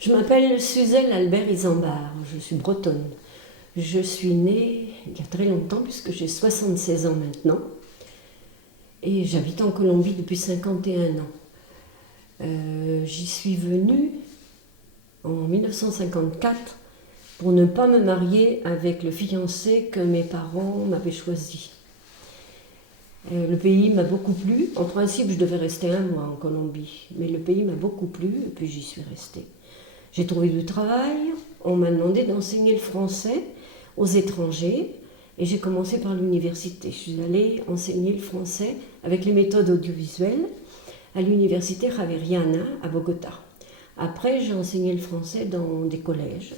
Je m'appelle Suzelle Albert Isambard, je suis bretonne. Je suis née il y a très longtemps puisque j'ai 76 ans maintenant et j'habite en Colombie depuis 51 ans. J'y suis venue en 1954 pour ne pas me marier avec le fiancé que mes parents m'avaient choisi. Le pays m'a beaucoup plu. En principe, je devais rester un mois en Colombie, mais le pays m'a beaucoup plu et puis j'y suis restée. J'ai trouvé du travail, on m'a demandé d'enseigner le français aux étrangers et j'ai commencé par l'université. Je suis allée enseigner le français avec les méthodes audiovisuelles à l'université Javeriana à Bogota. Après, j'ai enseigné le français dans des collèges.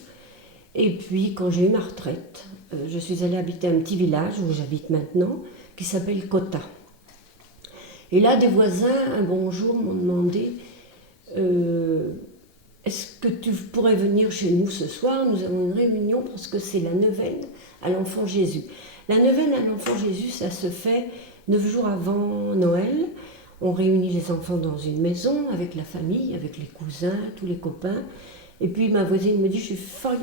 Et puis, quand j'ai eu ma retraite, je suis allée habiter un petit village où j'habite maintenant, qui s'appelle Cota. Et là, des voisins, un bon jour, m'ont demandé est-ce que tu pourrais venir chez nous ce soir? Nous avons une réunion parce que c'est la neuvaine à l'enfant Jésus. La neuvaine à l'enfant Jésus, ça se fait 9 jours avant Noël. On réunit les enfants dans une maison avec la famille, avec les cousins, tous les copains. Et puis ma voisine me dit, je suis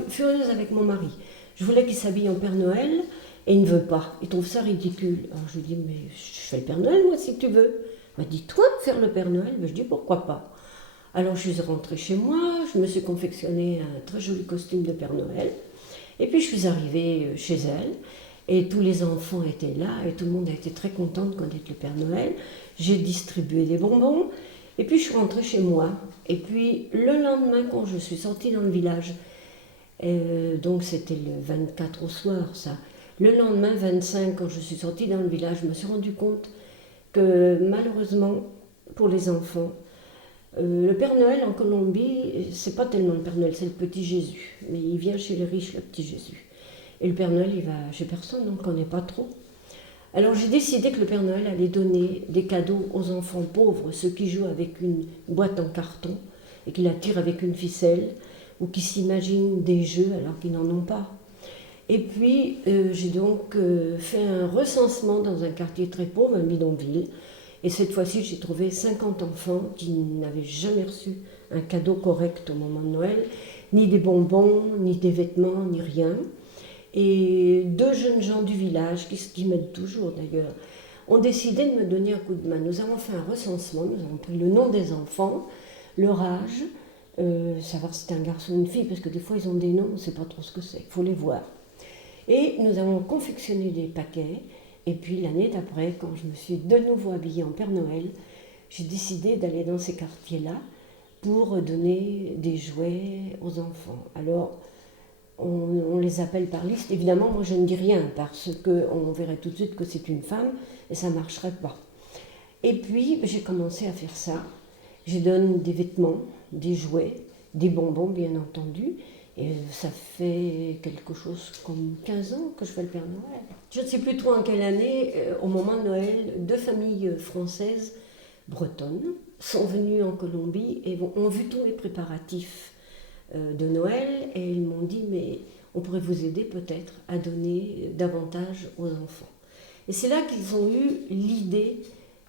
furieuse avec mon mari. Je voulais qu'il s'habille en Père Noël et il ne veut pas. Il trouve ça ridicule. Alors je lui dis, mais je fais le Père Noël moi si tu veux. Il m'a dit, toi faire le Père Noël? Je dis, pourquoi pas? Alors je suis rentrée chez moi, je me suis confectionné un très joli costume de Père Noël. Et puis je suis arrivée chez elle. Et tous les enfants étaient là et tout le monde a été très content de connaître le Père Noël. J'ai distribué des bonbons et puis je suis rentrée chez moi. Et puis le lendemain, quand je suis sortie dans le village, donc c'était le 24 au soir ça, le lendemain 25, quand je suis sortie dans le village, je me suis rendu compte que malheureusement pour les enfants, le Père Noël en Colombie, c'est pas tellement le Père Noël, c'est le petit Jésus. Mais il vient chez les riches, le petit Jésus. Et le Père Noël, il va chez personne, on ne connaît pas trop. Alors j'ai décidé que le Père Noël allait donner des cadeaux aux enfants pauvres, ceux qui jouent avec une boîte en carton et qui la tirent avec une ficelle, ou qui s'imaginent des jeux alors qu'ils n'en ont pas. Et puis j'ai donc fait un recensement dans un quartier très pauvre, un bidonville. Et cette fois-ci, j'ai trouvé 50 enfants qui n'avaient jamais reçu un cadeau correct au moment de Noël, ni des bonbons, ni des vêtements, ni rien. Et 2 jeunes gens du village, qui m'aident toujours d'ailleurs, ont décidé de me donner un coup de main. Nous avons fait un recensement, nous avons pris le nom des enfants, leur âge, savoir si c'est un garçon ou une fille, parce que des fois ils ont des noms, on ne sait pas trop ce que c'est, il faut les voir. Et nous avons confectionné des paquets, et puis l'année d'après, quand je me suis de nouveau habillée en Père Noël, j'ai décidé d'aller dans ces quartiers-là pour donner des jouets aux enfants. Alors, on les appelle par liste. Évidemment, moi je ne dis rien parce qu'on verrait tout de suite que c'est une femme et ça ne marcherait pas. Et puis j'ai commencé à faire ça. Je donne des vêtements, des jouets, des bonbons bien entendu. Et ça fait quelque chose comme 15 ans que je fais le Père Noël. Je ne sais plus trop en quelle année, au moment de Noël, 2 familles françaises bretonnes sont venues en Colombie et ont vu tous les préparatifs de Noël et ils m'ont dit mais on pourrait vous aider peut-être à donner davantage aux enfants. Et c'est là qu'ils ont eu l'idée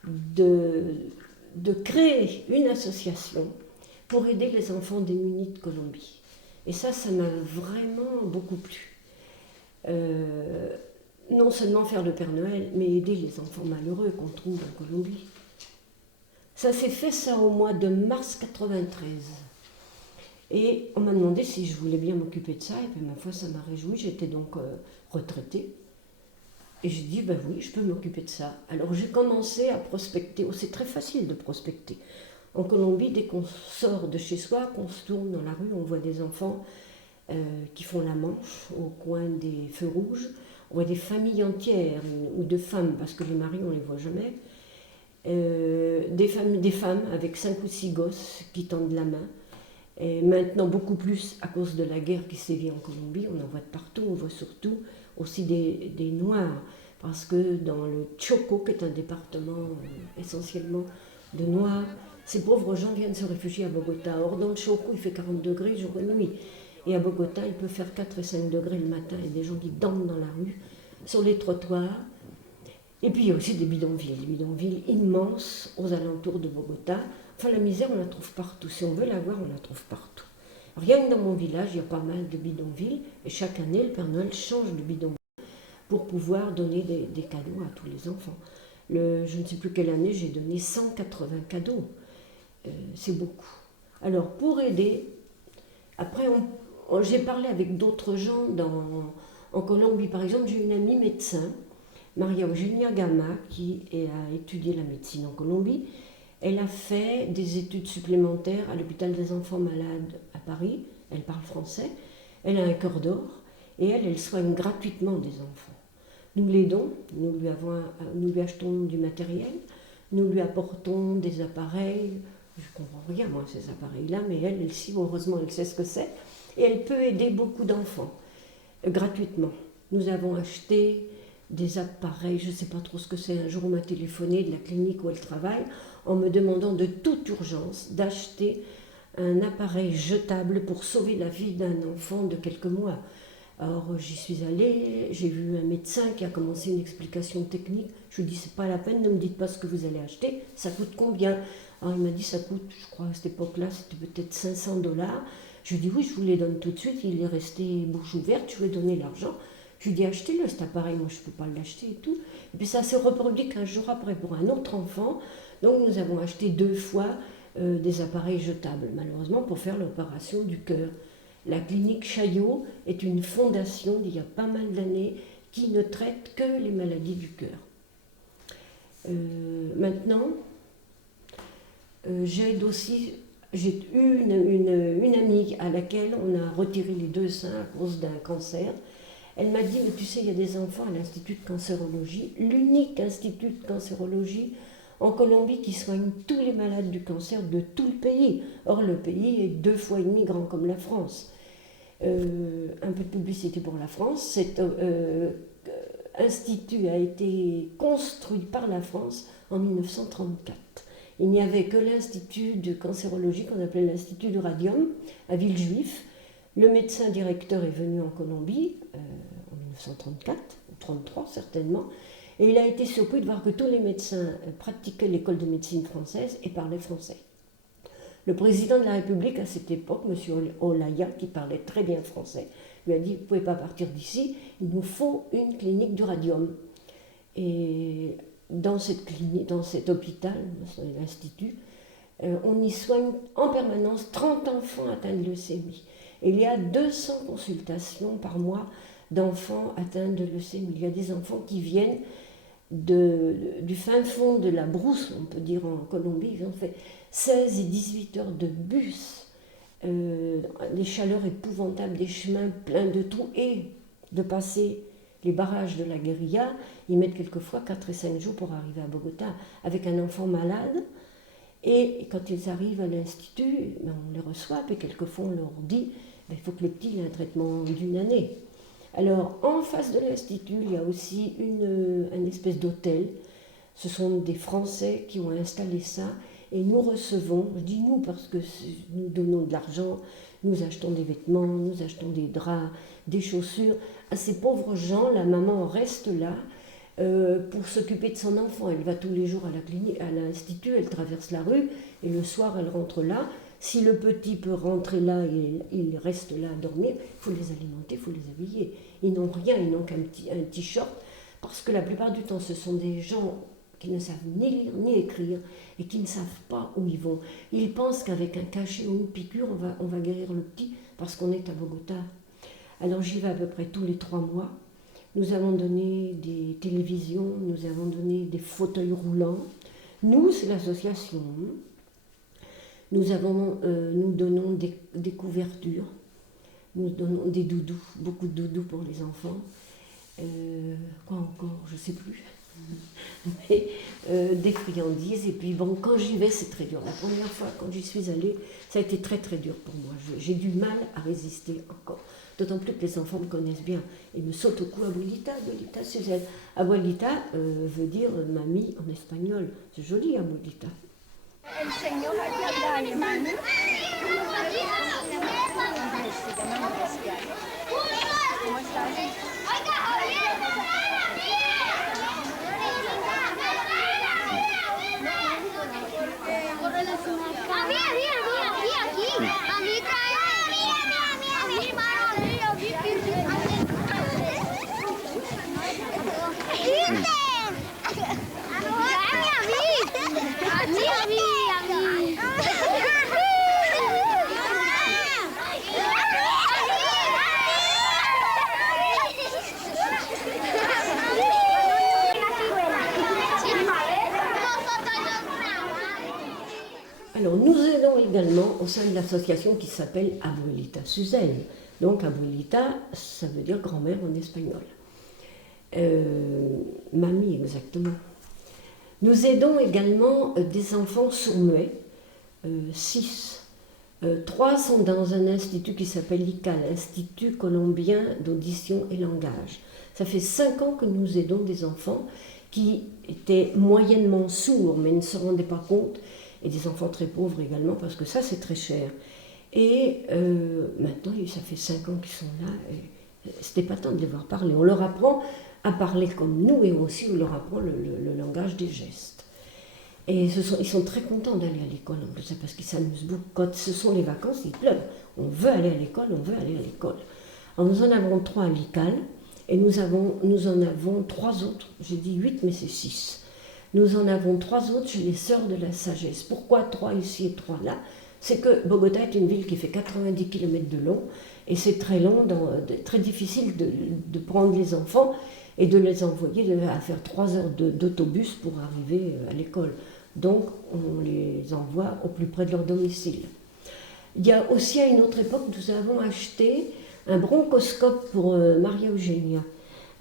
de créer une association pour aider les enfants démunis de Colombie. Et ça m'a vraiment beaucoup plu. Non seulement faire le Père Noël, mais aider les enfants malheureux qu'on trouve en Colombie. Ça s'est fait ça au mois de mars 93. Et on m'a demandé si je voulais bien m'occuper de ça, et puis ma foi, ça m'a réjoui. J'étais donc retraitée. Et j'ai dit, ben oui, je peux m'occuper de ça. Alors j'ai commencé à prospecter. Oh, c'est très facile de prospecter. En Colombie, dès qu'on sort de chez soi, qu'on se tourne dans la rue, on voit des enfants qui font la manche au coin des feux rouges. On voit des familles entières, ou de femmes, parce que les maris, on ne les voit jamais. Des femmes avec 5 ou 6 gosses qui tendent la main. Et maintenant, beaucoup plus à cause de la guerre qui sévit en Colombie, on en voit de partout, on voit surtout aussi des Noirs, parce que dans le Chocó, qui est un département essentiellement de Noirs, ces pauvres gens viennent se réfugier à Bogota. Or, dans le Chocó, il fait 40 degrés jour et nuit. Et à Bogota, il peut faire 4 et 5 degrés le matin. Il y a des gens qui dorment dans la rue, sur les trottoirs. Et puis, il y a aussi des bidonvilles immenses aux alentours de Bogota. Enfin, la misère, on la trouve partout. Si on veut la voir, on la trouve partout. Rien que dans mon village, il y a pas mal de bidonvilles, et chaque année, le Père Noël change de bidonville pour pouvoir donner des cadeaux à tous les enfants. Je ne sais plus quelle année, j'ai donné 180 cadeaux. C'est beaucoup. Alors, pour aider, après, j'ai parlé avec d'autres gens en Colombie. Par exemple, j'ai une amie médecin, Maria Eugenia Gama, qui a étudié la médecine en Colombie. Elle a fait des études supplémentaires à l'hôpital des enfants malades à Paris. Elle parle français. Elle a un cœur d'or et elle soigne gratuitement des enfants. Nous l'aidons, nous lui achetons du matériel, nous lui apportons des appareils. Je ne comprends rien, moi, ces appareils-là, mais elle, si, heureusement, elle sait ce que c'est. Et elle peut aider beaucoup d'enfants, gratuitement. Nous avons acheté des appareils, je ne sais pas trop ce que c'est. Un jour, on m'a téléphoné de la clinique où elle travaille en me demandant de toute urgence d'acheter un appareil jetable pour sauver la vie d'un enfant de quelques mois. Alors j'y suis allée, j'ai vu un médecin qui a commencé une explication technique. Je lui ai dit, c'est pas la peine, ne me dites pas ce que vous allez acheter, ça coûte combien? Alors il m'a dit, ça coûte, je crois à cette époque-là, c'était peut-être 500 $. Je lui ai dit, oui, je vous les donne tout de suite. Il est resté bouche ouverte, je lui ai donné l'argent. Je lui ai dit, achetez-le cet appareil, moi je ne peux pas l'acheter et tout. Et puis ça s'est reproduit 15 jours après pour un autre enfant. Donc nous avons acheté 2 fois des appareils jetables, malheureusement, pour faire l'opération du cœur. La clinique Chaillot est une fondation d'il y a pas mal d'années qui ne traite que les maladies du cœur. Maintenant, j'ai eu une amie à laquelle on a retiré les 2 seins à cause d'un cancer. Elle m'a dit, mais tu sais, il y a des enfants à l'Institut de cancérologie, l'unique institut de cancérologie en Colombie qui soigne tous les malades du cancer de tout le pays. Or, le pays est 2,5 fois grand comme la France. Un peu de publicité pour la France. Cet institut a été construit par la France en 1934. Il n'y avait que l'Institut de cancérologie qu'on appelait l'Institut du Radium à Villejuif. Le médecin directeur est venu en Colombie en 1934, ou 1933 certainement, et il a été surpris de voir que tous les médecins pratiquaient l'école de médecine française et parlaient français. Le président de la République à cette époque, M. Olaya, qui parlait très bien français, lui a dit, vous ne pouvez pas partir d'ici, il nous faut une clinique du radium. Et dans cette clinique, dans cet hôpital, dans l'institut, on y soigne en permanence 30 enfants atteints de leucémie. Et il y a 200 consultations par mois d'enfants atteints de leucémie. Il y a des enfants qui viennent du fin fond de la brousse, on peut dire en Colombie. Ils ont fait 16 et 18 heures de bus, des chaleurs épouvantables, des chemins pleins de trous, et de passer les barrages de la guérilla. Ils mettent quelquefois 4 et 5 jours pour arriver à Bogota avec un enfant malade. Et quand ils arrivent à l'institut, on les reçoit, et quelquefois on leur dit, il faut que le petit ait un traitement d'1 année. Alors, en face de l'institut, il y a aussi une espèce d'hôtel. Ce sont des Français qui ont installé ça, et nous recevons, je dis nous parce que nous donnons de l'argent, nous achetons des vêtements, nous achetons des draps, des chaussures. À ces pauvres gens, la maman reste là pour s'occuper de son enfant. Elle va tous les jours à la clinique, à l'institut, elle traverse la rue, et le soir, elle rentre là. Si le petit peut rentrer là et il reste là à dormir, il faut les alimenter, il faut les habiller. Ils n'ont rien, ils n'ont qu'un t-shirt, parce que la plupart du temps, ce sont des gens qui ne savent ni lire ni écrire et qui ne savent pas où ils vont. Ils pensent qu'avec un cachet ou une piqûre, on va guérir le petit parce qu'on est à Bogota. Alors j'y vais à peu près tous les 3 mois. Nous avons donné des télévisions, nous avons donné des fauteuils roulants. Nous, c'est l'association. Nous donnons des couvertures, nous donnons des doudous, beaucoup de doudous pour les enfants. Quoi encore, je ne sais plus. Mais, des friandises. Et puis bon, quand j'y vais, c'est très dur. La première fois, quand j'y suis allée, ça a été très très dur pour moi. J'ai du mal à résister encore. D'autant plus que les enfants me connaissent bien. Ils me sautent au cou, abuelita, abuelita, Suzanne. Abuelita veut dire mamie en espagnol. C'est joli, abuelita. El Señor aquí habla alemán. ¿Cómo estás? Aquí. A mí trae. également au sein de l'association qui s'appelle Abuelita Suzanne. Donc Abuelita, ça veut dire grand-mère en espagnol. Mamie, exactement. Nous aidons également des enfants sourds-muets, 6. 3 sont dans un institut qui s'appelle l'ICAL, Institut colombien d'audition et langage. Ça fait 5 ans que nous aidons des enfants qui étaient moyennement sourds mais ne se rendaient pas compte, et des enfants très pauvres également, parce que ça c'est très cher. Et maintenant, ça fait 5 ans qu'ils sont là, et c'était pas temps de les voir parler. On leur apprend à parler comme nous, et aussi on leur apprend le langage des gestes. Et ils sont très contents d'aller à l'école en plus, parce qu'ils s'amusent beaucoup. Quand ce sont les vacances, ils pleurent. On veut aller à l'école, on veut aller à l'école. Alors nous en avons 3 à l'ICAL, et nous en avons 3 autres. J'ai dit 8, mais c'est 6. Nous en avons 3 autres chez les Sœurs de la Sagesse. Pourquoi 3 ici et 3 là? C'est que Bogota est une ville qui fait 90 km de long, et c'est très long, très difficile de prendre les enfants et de les envoyer à faire 3 heures d'autobus pour arriver à l'école. Donc on les envoie au plus près de leur domicile. Il y a aussi à une autre époque, nous avons acheté un bronchoscope pour Maria Eugenia.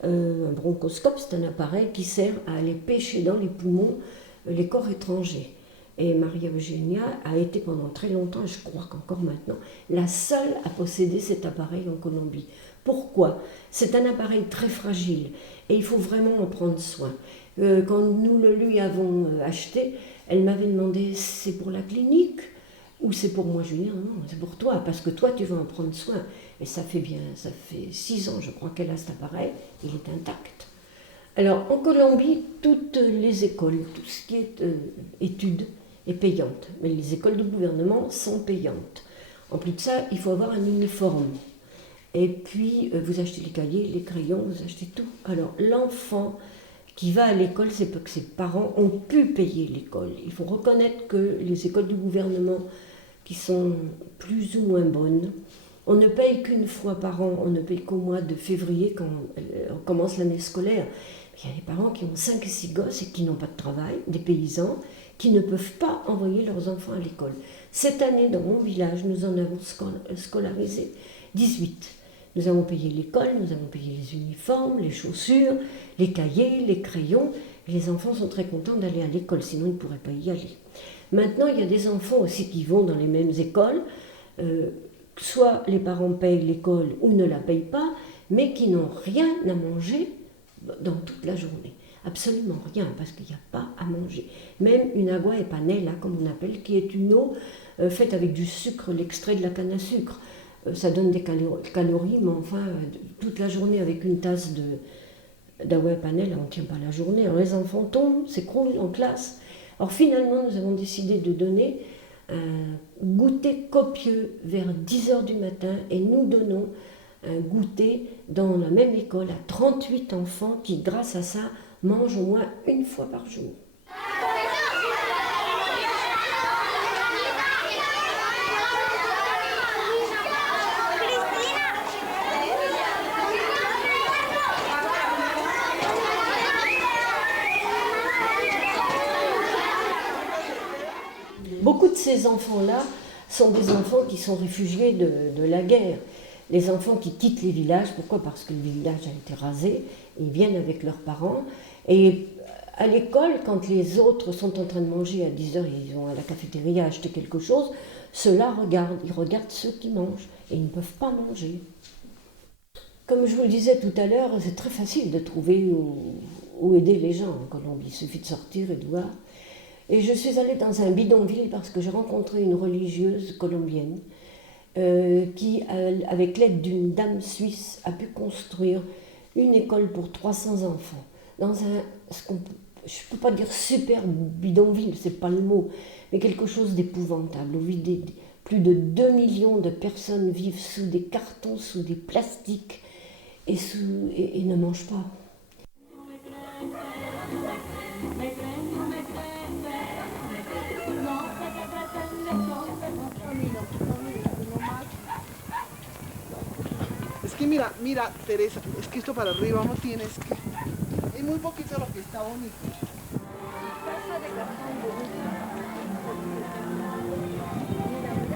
Un bronchoscope, c'est un appareil qui sert à aller pêcher dans les poumons les corps étrangers. Et Maria Eugenia a été pendant très longtemps, et je crois qu'encore maintenant, la seule à posséder cet appareil en Colombie. Pourquoi? C'est un appareil très fragile et il faut vraiment en prendre soin. Quand nous le lui avons acheté, elle m'avait demandé, c'est pour la clinique ou c'est pour moi? Je lui ai dit, non, c'est pour toi, parce que toi tu vas en prendre soin. Et ça fait 6 ans, je crois, qu'elle a cet appareil, il est intact. Alors, en Colombie, toutes les écoles, tout ce qui est études est payante, mais les écoles du gouvernement sont payantes. En plus de ça, il faut avoir un uniforme. Et puis, vous achetez les cahiers, les crayons, vous achetez tout. Alors, l'enfant qui va à l'école, c'est parce que ses parents ont pu payer l'école. Il faut reconnaître que les écoles du gouvernement, qui sont plus ou moins bonnes, on ne paye qu'une fois par an, on ne paye qu'au mois de février quand on commence l'année scolaire. Il y a des parents qui ont 5 et 6 gosses et qui n'ont pas de travail, des paysans, qui ne peuvent pas envoyer leurs enfants à l'école. Cette année, dans mon village, nous en avons scolarisé 18. Nous avons payé l'école, nous avons payé les uniformes, les chaussures, les cahiers, les crayons. Et les enfants sont très contents d'aller à l'école, sinon ils ne pourraient pas y aller. Maintenant, il y a des enfants aussi qui vont dans les mêmes écoles. Soit les parents payent l'école ou ne la payent pas, mais qui n'ont rien à manger dans toute la journée. Absolument rien, parce qu'il n'y a pas à manger. Même une agua et panela, comme on appelle, qui est une eau faite avec du sucre, l'extrait de la canne à sucre. Ça donne des calories, mais enfin, toute la journée avec une tasse d'agua et panela, on ne tient pas la journée. Alors les enfants tombent, s'écroulent en classe. Alors finalement, nous avons décidé de donner un goûter copieux vers 10h du matin, et nous donnons un goûter dans la même école à 38 enfants qui, grâce à ça, mangent au moins une fois par jour. Beaucoup de ces enfants-là sont des enfants qui sont réfugiés de la guerre. Les enfants qui quittent les villages, pourquoi? Parce que le village a été rasé, ils viennent avec leurs parents. Et à l'école, quand les autres sont en train de manger à 10h, ils vont à la cafétéria acheter quelque chose, ceux-là regardent, ils regardent ceux qui mangent et ils ne peuvent pas manger. Comme je vous le disais tout à l'heure, c'est très facile de trouver où aider les gens en Colombie. Il suffit de sortir et de voir. Et je suis allée dans un bidonville parce que j'ai rencontré une religieuse colombienne qui, avec l'aide d'une dame suisse, a pu construire une école pour 300 enfants dans je ne peux pas dire super bidonville, c'est pas le mot, mais quelque chose d'épouvantable. Plus de 2 millions de personnes vivent sous des cartons, sous des plastiques et ne mangent pas. Es que mira, Teresa, es que esto para arriba no tienes que... Es muy poquito lo que está bonito. Caja de cartón bonito. Mira,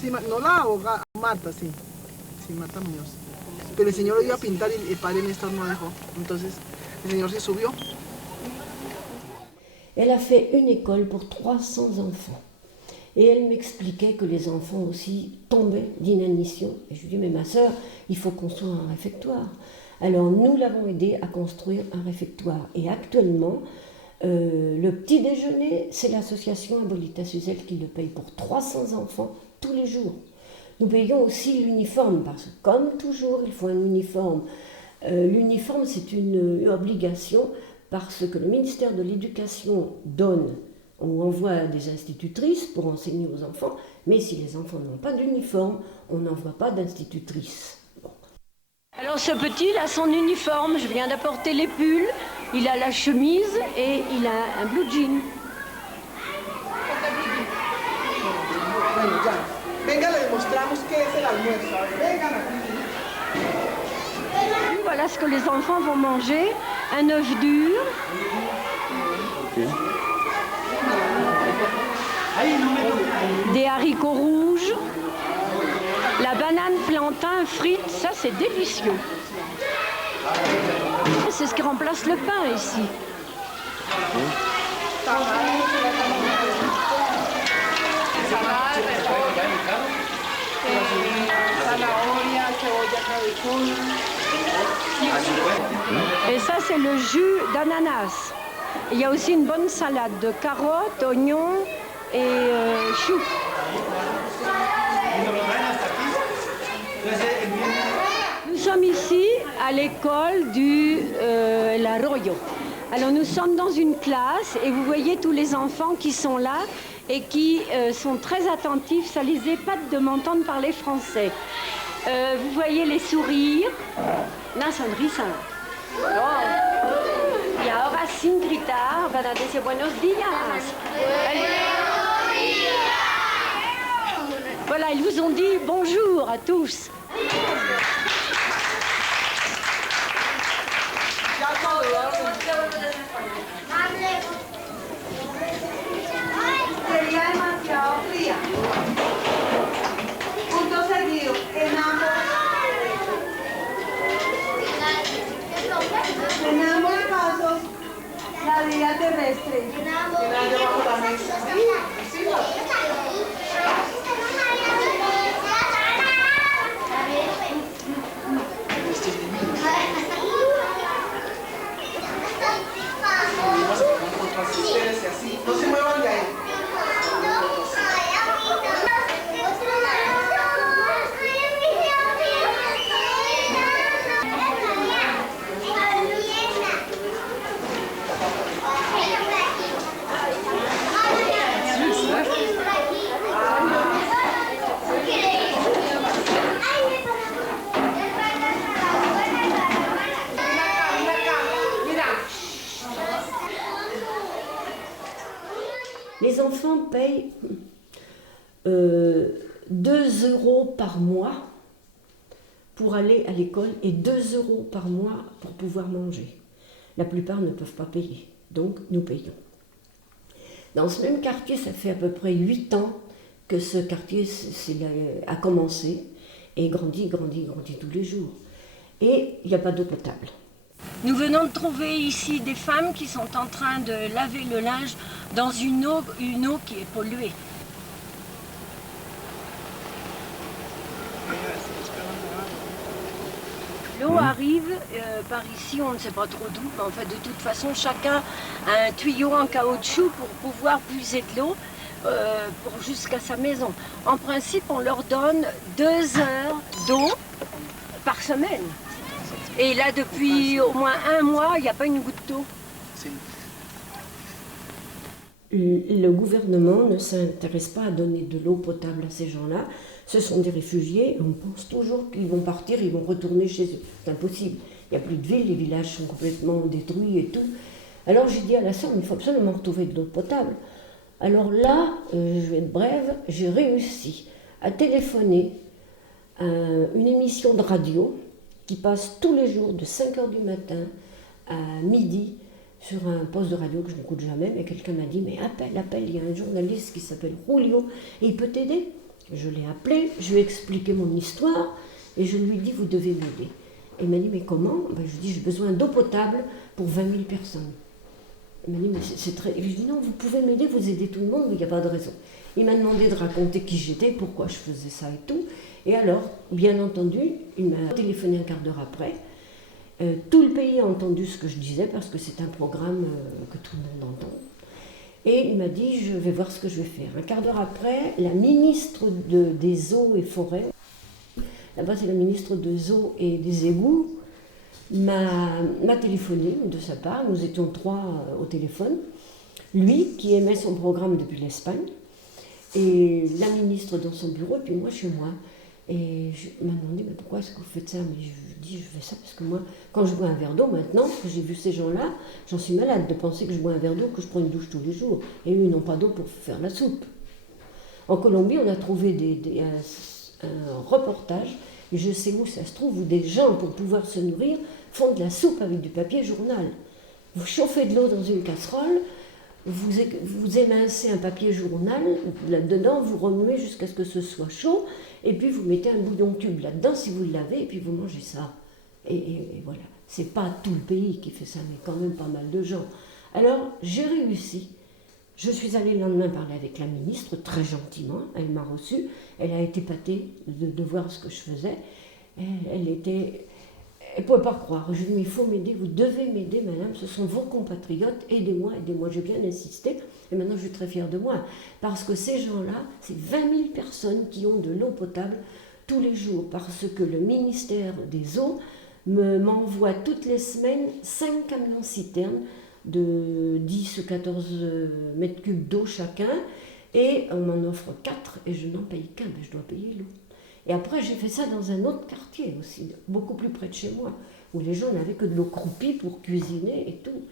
Sí, no la ahoga Marta, sí. Sí, Marta Muñoz. Pero el señor lo iba a pintar y el padre Néstor no dejó. Entonces, el señor se subió. Elle a fait une école pour 300 enfants. Et elle m'expliquait que les enfants aussi tombaient d'inanition. Et je lui dis, mais ma sœur, il faut construire un réfectoire. Alors nous l'avons aidé à construire un réfectoire. Et actuellement, le petit déjeuner, c'est l'association Abolita Suzelle qui le paye pour 300 enfants tous les jours. Nous payons aussi l'uniforme, parce que comme toujours, il faut un uniforme. L'uniforme, c'est une obligation parce que le ministère de l'Éducation donne ou envoie des institutrices pour enseigner aux enfants, mais si les enfants n'ont pas d'uniforme, on n'envoie pas d'institutrices. Bon. Alors ce petit, il a son uniforme, je viens d'apporter les pulls, il a la chemise et il a un blue jean. Bueno, ya. Venga, le demostramos qué es el almuerzo. A ver, vengan aquí. Voilà ce que les enfants vont manger, un œuf dur, des haricots rouges, la banane plantain frite, ça c'est délicieux. C'est ce qui remplace le pain ici. Et ça c'est le jus d'ananas. Il y a aussi une bonne salade de carottes, oignons et choux. Nous sommes ici à l'école du l'Arroyo. Alors nous sommes dans une classe et vous voyez tous les enfants qui sont là et qui sont très attentifs, ça les épate de m'entendre parler français. Vous voyez les sourires, una sonrisa. Y ahora sin gritar van a decir buenos días. Voilà, ils vous ont dit bonjour à tous. Sería demasiado fría. Punto seguido. En ambos casos, la vía terrestre. Debajo de la mesa. Sí, así. No se muevan de ahí. Les enfants payent 2 € par mois pour aller à l'école et 2 € par mois pour pouvoir manger. La plupart ne peuvent pas payer, donc nous payons. Dans ce même quartier, ça fait à peu près 8 ans que ce quartier a commencé et grandit tous les jours. Et il n'y a pas d'eau potable. Nous venons de trouver ici des femmes qui sont en train de laver le linge dans une eau qui est polluée. L'eau arrive par ici, on ne sait pas trop d'où, mais en fait de toute façon chacun a un tuyau en caoutchouc pour pouvoir puiser de l'eau jusqu'à sa maison. En principe, on leur donne 2 heures d'eau par semaine. Et là, depuis au moins 1 mois, il n'y a pas une goutte d'eau. Le gouvernement ne s'intéresse pas à donner de l'eau potable à ces gens-là. Ce sont des réfugiés, on pense toujours qu'ils vont partir, ils vont retourner chez eux. C'est impossible. Il n'y a plus de ville, les villages sont complètement détruits et tout. Alors j'ai dit à la sœur, il faut absolument retrouver de l'eau potable. Alors là, je vais être brève, j'ai réussi à téléphoner à une émission de radio qui passe tous les jours de 5 h du matin à midi sur un poste de radio que je n'écoute jamais, mais quelqu'un m'a dit, mais appelle, il y a un journaliste qui s'appelle Julio et il peut t'aider. Je l'ai appelé, je lui ai expliqué mon histoire et je lui ai dit, vous devez m'aider. Et il m'a dit, mais comment? Je lui ai dit, j'ai besoin d'eau potable pour 20 000 personnes. Il m'a dit, mais c'est très... Je lui ai dit, non, vous pouvez m'aider, vous aidez tout le monde, il n'y a pas de raison. Il m'a demandé de raconter qui j'étais, pourquoi je faisais ça et tout. Et alors, bien entendu, il m'a téléphoné un quart d'heure après. Tout le pays a entendu ce que je disais parce que c'est un programme que tout le monde entend. Et il m'a dit, je vais voir ce que je vais faire. Un quart d'heure après, la ministre des Eaux et Forêts, là-bas c'est la ministre des Eaux et des Égouts, m'a téléphoné de sa part. Nous étions 3 au téléphone. Lui, qui aimait son programme depuis l'Espagne, et la ministre dans son bureau, et puis moi chez moi. Et il m'a demandé, mais pourquoi est-ce que vous faites ça? Mais je lui ai dit, je fais ça parce que moi, quand je bois un verre d'eau maintenant, que j'ai vu ces gens-là, j'en suis malade de penser que je bois un verre d'eau, que je prends une douche tous les jours. Et eux, ils n'ont pas d'eau pour faire la soupe. En Colombie, on a trouvé un reportage, et je sais où ça se trouve, où des gens, pour pouvoir se nourrir, font de la soupe avec du papier journal. Vous chauffez de l'eau dans une casserole, vous émincez un papier journal, là-dedans vous remuez jusqu'à ce que ce soit chaud, et puis vous mettez un bouillon cube là-dedans si vous l'avez, et puis vous mangez ça. Et voilà, c'est pas tout le pays qui fait ça, mais quand même pas mal de gens. Alors j'ai réussi. Je suis allée le lendemain parler avec la ministre, très gentiment, elle m'a reçue, elle a été épatée de voir ce que je faisais. Elle ne pouvait pas croire. Je lui ai dit, mais il faut m'aider, vous devez m'aider, madame, ce sont vos compatriotes, aidez-moi, aidez-moi. J'ai bien insisté, et maintenant je suis très fière de moi, parce que ces gens-là, c'est 20 000 personnes qui ont de l'eau potable tous les jours, parce que le ministère des Eaux m'envoie toutes les semaines 5 camions-citernes de 10 ou 14 mètres cubes d'eau chacun, et on m'en offre 4, et je n'en paye qu'un, mais je dois payer l'eau. Et après, j'ai fait ça dans un autre quartier aussi, beaucoup plus près de chez moi, où les gens n'avaient que de l'eau croupie pour cuisiner et tout.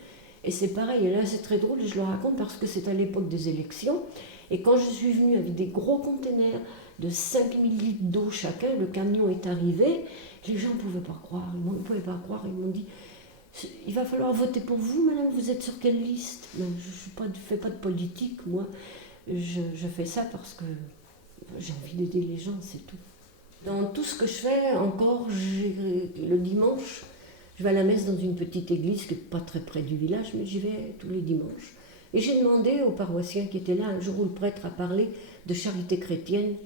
Et c'est pareil, et là c'est très drôle, je le raconte parce que c'est à l'époque des élections, et quand je suis venue avec des gros containers de 5000 litres d'eau chacun, le camion est arrivé, les gens ne pouvaient pas croire, ils m'ont dit, il va falloir voter pour vous, madame, vous êtes sur quelle liste? Ben, je ne fais pas de politique, moi, je fais ça parce que j'ai envie d'aider les gens, c'est tout. Dans tout ce que je fais, encore, le dimanche, je vais à la messe dans une petite église qui n'est pas très près du village, mais j'y vais tous les dimanches. Et j'ai demandé aux paroissiens qui étaient là, un jour où le prêtre a parlé de charité chrétienne,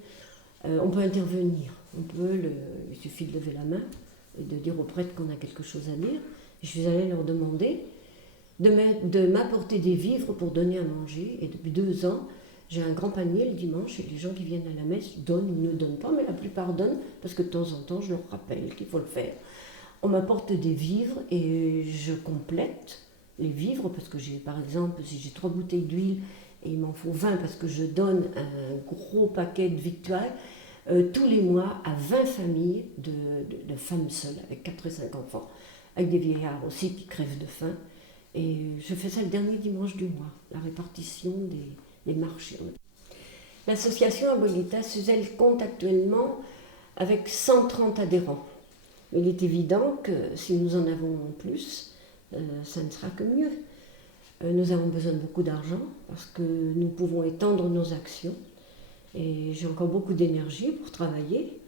on peut intervenir, il suffit de lever la main et de dire au prêtre qu'on a quelque chose à dire. Et je suis allée leur demander de m'apporter des vivres pour donner à manger, et depuis 2 ans, j'ai un grand panier le dimanche et les gens qui viennent à la messe donnent ou ne donnent pas, mais la plupart donnent parce que de temps en temps je leur rappelle qu'il faut le faire. On m'apporte des vivres et je complète les vivres parce que j'ai, par exemple, si j'ai 3 bouteilles d'huile et il m'en faut 20 parce que je donne un gros paquet de victuailles tous les mois à 20 familles de femmes seules avec 4 et 5 enfants, avec des vieillards aussi qui crèvent de faim. Et je fais ça le dernier dimanche du mois, la répartition des marchés. L'association Abuelita Suzelle compte actuellement avec 130 adhérents. Il est évident que si nous en avons plus, ça ne sera que mieux. Nous avons besoin de beaucoup d'argent parce que nous pouvons étendre nos actions. Et j'ai encore beaucoup d'énergie pour travailler.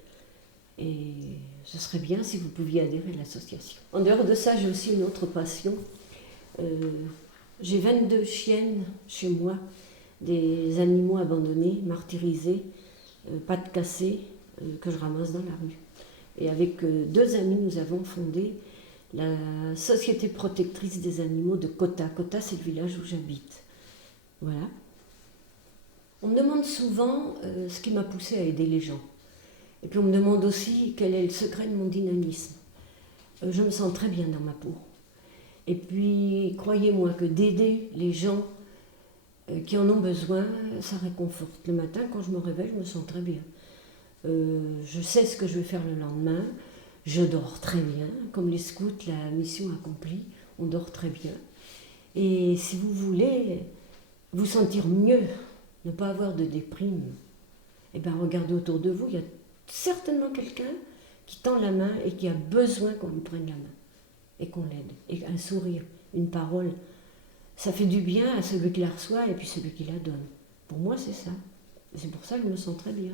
Et ce serait bien si vous pouviez adhérer à l'association. En dehors de ça, j'ai aussi une autre passion. J'ai 22 chiennes chez moi, des animaux abandonnés, martyrisés, pattes cassées, que je ramasse dans la rue. Et avec 2 amis, nous avons fondé la Société protectrice des animaux de Kota. Kota, c'est le village où j'habite. Voilà. On me demande souvent ce qui m'a poussée à aider les gens. Et puis on me demande aussi quel est le secret de mon dynamisme. Je me sens très bien dans ma peau. Et puis, croyez-moi que d'aider les gens qui en ont besoin, ça réconforte. Le matin, quand je me réveille, je me sens très bien. Je sais ce que je vais faire le lendemain. Je dors très bien. Comme les scouts, la mission accomplie, on dort très bien. Et si vous voulez vous sentir mieux, ne pas avoir de déprime, eh bien, regardez autour de vous, il y a certainement quelqu'un qui tend la main et qui a besoin qu'on lui prenne la main. et qu'on l'aide. Et un sourire, une parole, ça fait du bien à celui qui la reçoit et puis celui qui la donne. Pour moi, c'est ça. C'est pour ça que je me sens très bien.